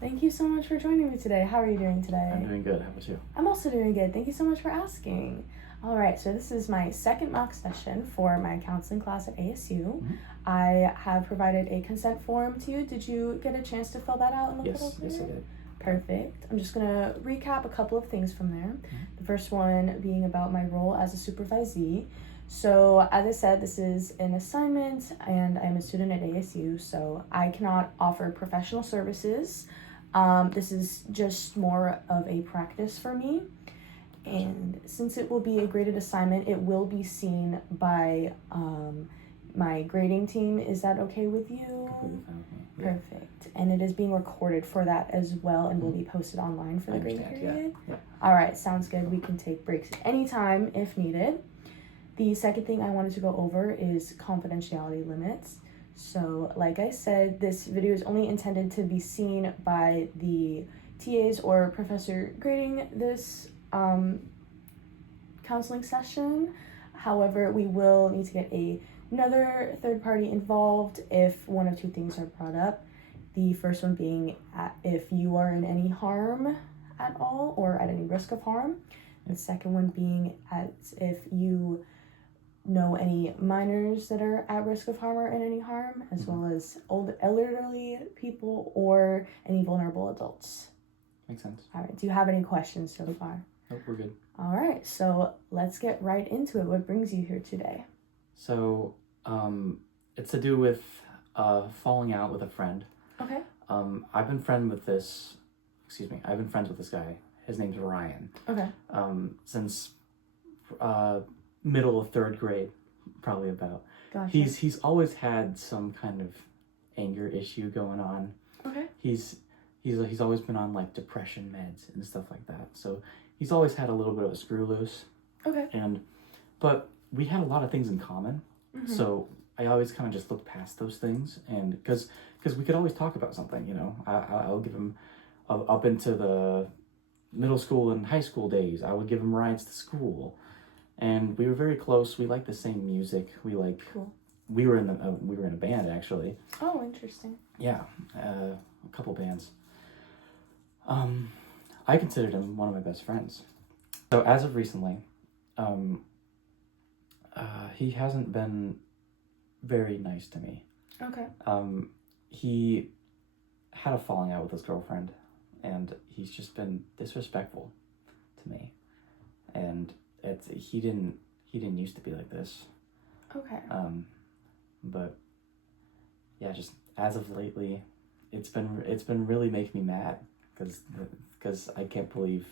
Thank you so much for joining me today. How are you doing today? I'm doing good. How about you? I'm also doing good. Thank you so much for asking. All right, so this is my second mock session for my counseling class at ASU. Mm-hmm. I have provided a consent form to you. Did you get a chance to fill that out and look it over? Yes, I did. Perfect. I'm just going to recap a couple of things from there. Mm-hmm. The first one being about my role as a supervisee. So, as I said, this is an assignment and I'm a student at ASU, so I cannot offer professional services. This is just more of a practice for me. And since it will be a graded assignment, it will be seen by my grading team. Is that okay with you? Completely fine with me. Yeah. Perfect. And it is being recorded for that as well and will be posted online for the grading period? Yeah. All right, sounds good. We can take breaks anytime if needed. The second thing I wanted to go over is confidentiality limits. So, like I said, this video is only intended to be seen by the TAs or professor grading this counseling session. However, we will need to get another third party involved if one of two things are brought up. The first one being if you are in any harm at all or at any risk of harm. The second one being as if you know any minors that are at risk of harm or in any harm, as well as elderly people or any vulnerable adults. Makes sense. All right, do you have any questions so far? Nope, we're good. All right, so let's get right into it. What brings you here today? So, it's to do with falling out with a friend. Okay. I've been friends with this guy. His name's Ryan. Okay. Since middle of third grade, probably about. Gotcha. He's always had some kind of anger issue going on. Okay. He's always been on like depression meds and stuff like that. So he's always had a little bit of a screw loose. Okay. But we had a lot of things in common. Mm-hmm. So I always kind of just looked past those things, and because we could always talk about something, you know. I'll give him up into the middle school and high school days. I would give him rides to school. And we were very close. We liked the same music. Cool. We were in a band actually. Oh, interesting. Yeah, a couple bands. I considered him one of my best friends. So as of recently, he hasn't been very nice to me. Okay. He had a falling out with his girlfriend, and he's just been disrespectful to me. And he didn't used to be like this. Okay. But yeah, just as of lately, it's been really making me mad because I can't believe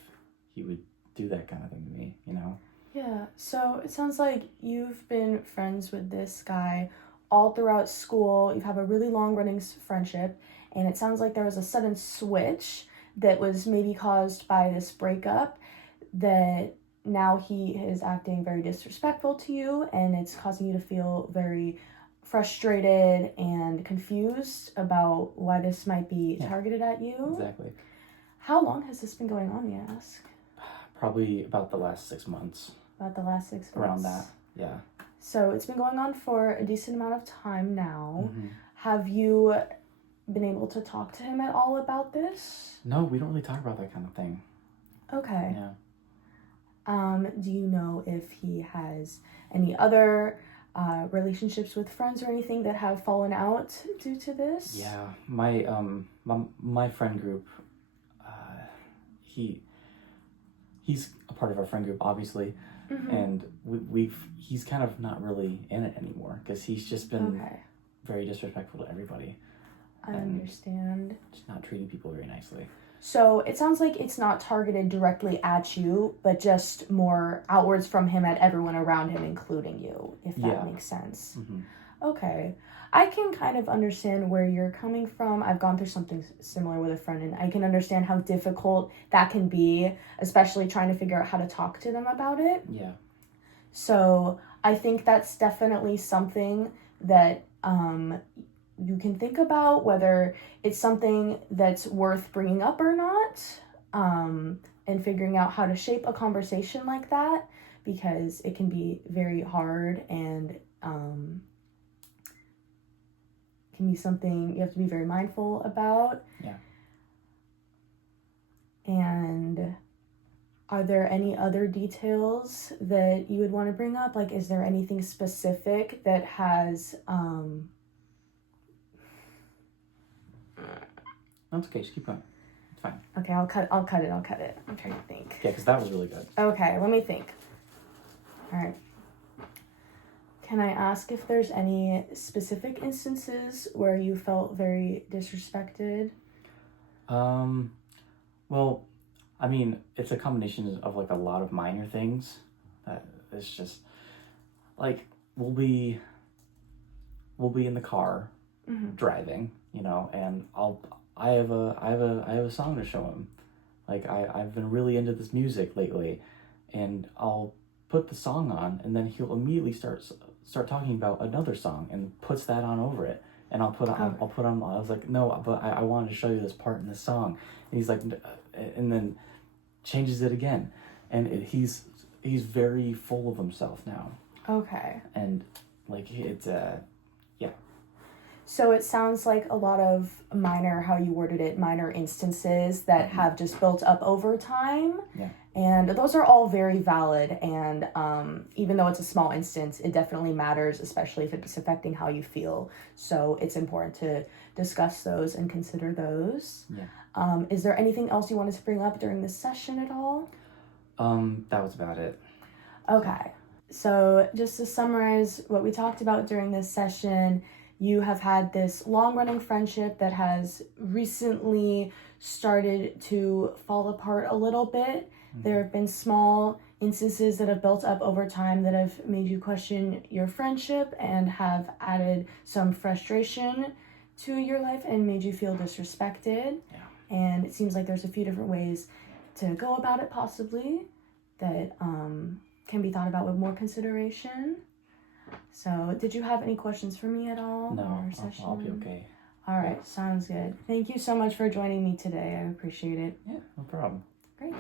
he would do that kind of thing to me, you know? Yeah, so it sounds like you've been friends with this guy all throughout school. You have a really long-running friendship, and it sounds like there was a sudden switch that was maybe caused by this breakup that now he is acting very disrespectful to you, and it's causing you to feel very frustrated and confused about why this might be targeted at you. Exactly. How long has this been going on, may I ask? Probably about the last 6 months. About the last 6 months. Around that, yeah. So it's been going on for a decent amount of time now. Mm-hmm. Have you been able to talk to him at all about this? No, we don't really talk about that kind of thing. Okay. Yeah. Do you know if he has any other relationships with friends or anything that have fallen out due to this? Yeah, my friend group, he's a part of our friend group, obviously, Mm-hmm. and he's kind of not really in it anymore because he's just been very disrespectful to everybody. I understand. Just not treating people very nicely. So it sounds like it's not targeted directly at you, but just more outwards from him at everyone around him, including you, if that makes sense. Mm-hmm. Okay. I can kind of understand where you're coming from. I've gone through something similar with a friend, and I can understand how difficult that can be, especially trying to figure out how to talk to them about it. Yeah. So I think that's definitely something that you can think about, whether it's something that's worth bringing up or not, and figuring out how to shape a conversation like that, because it can be very hard and can be something you have to be very mindful about. Yeah. Are there any other details that you would want to bring up? Like, is there anything specific that has, That's okay. Just keep going. It's fine. okay, I'll cut it. I'm trying to think. Yeah, because that was really good. Okay, let me think. All right. Can I ask if there's any specific instances where you felt very disrespected? Well, I mean, it's a combination of like a lot of minor things that it's just like we'll be in the car driving, you know, and I have a song to show him. Like I've been really into this music lately, and I'll put the song on, and then he'll immediately start talking about another song and puts that on over it. And I'll put on. I was like, no, but I wanted to show you this part in the song, and he's like, and then changes it again, and he's very full of himself now. Okay. And like it's yeah. So it sounds like a lot of minor, how you worded it, minor instances that have just built up over time. Yeah. And those are all very valid. And even though it's a small instance, it definitely matters, especially if it's affecting how you feel. So it's important to discuss those and consider those. Yeah. Is there anything else you wanted to bring up during this session at all? That was about it. Okay. So just to summarize what we talked about during this session, you have had this long-running friendship that has recently started to fall apart a little bit. There have been small instances that have built up over time that have made you question your friendship and have added some frustration to your life and made you feel disrespected. Yeah. And it seems like there's a few different ways to go about it possibly that can be thought about with more consideration. So did you have any questions for me at all? No, I'll be okay. All right, sounds good. Thank you so much for joining me today. I appreciate it. Yeah, no problem. Great.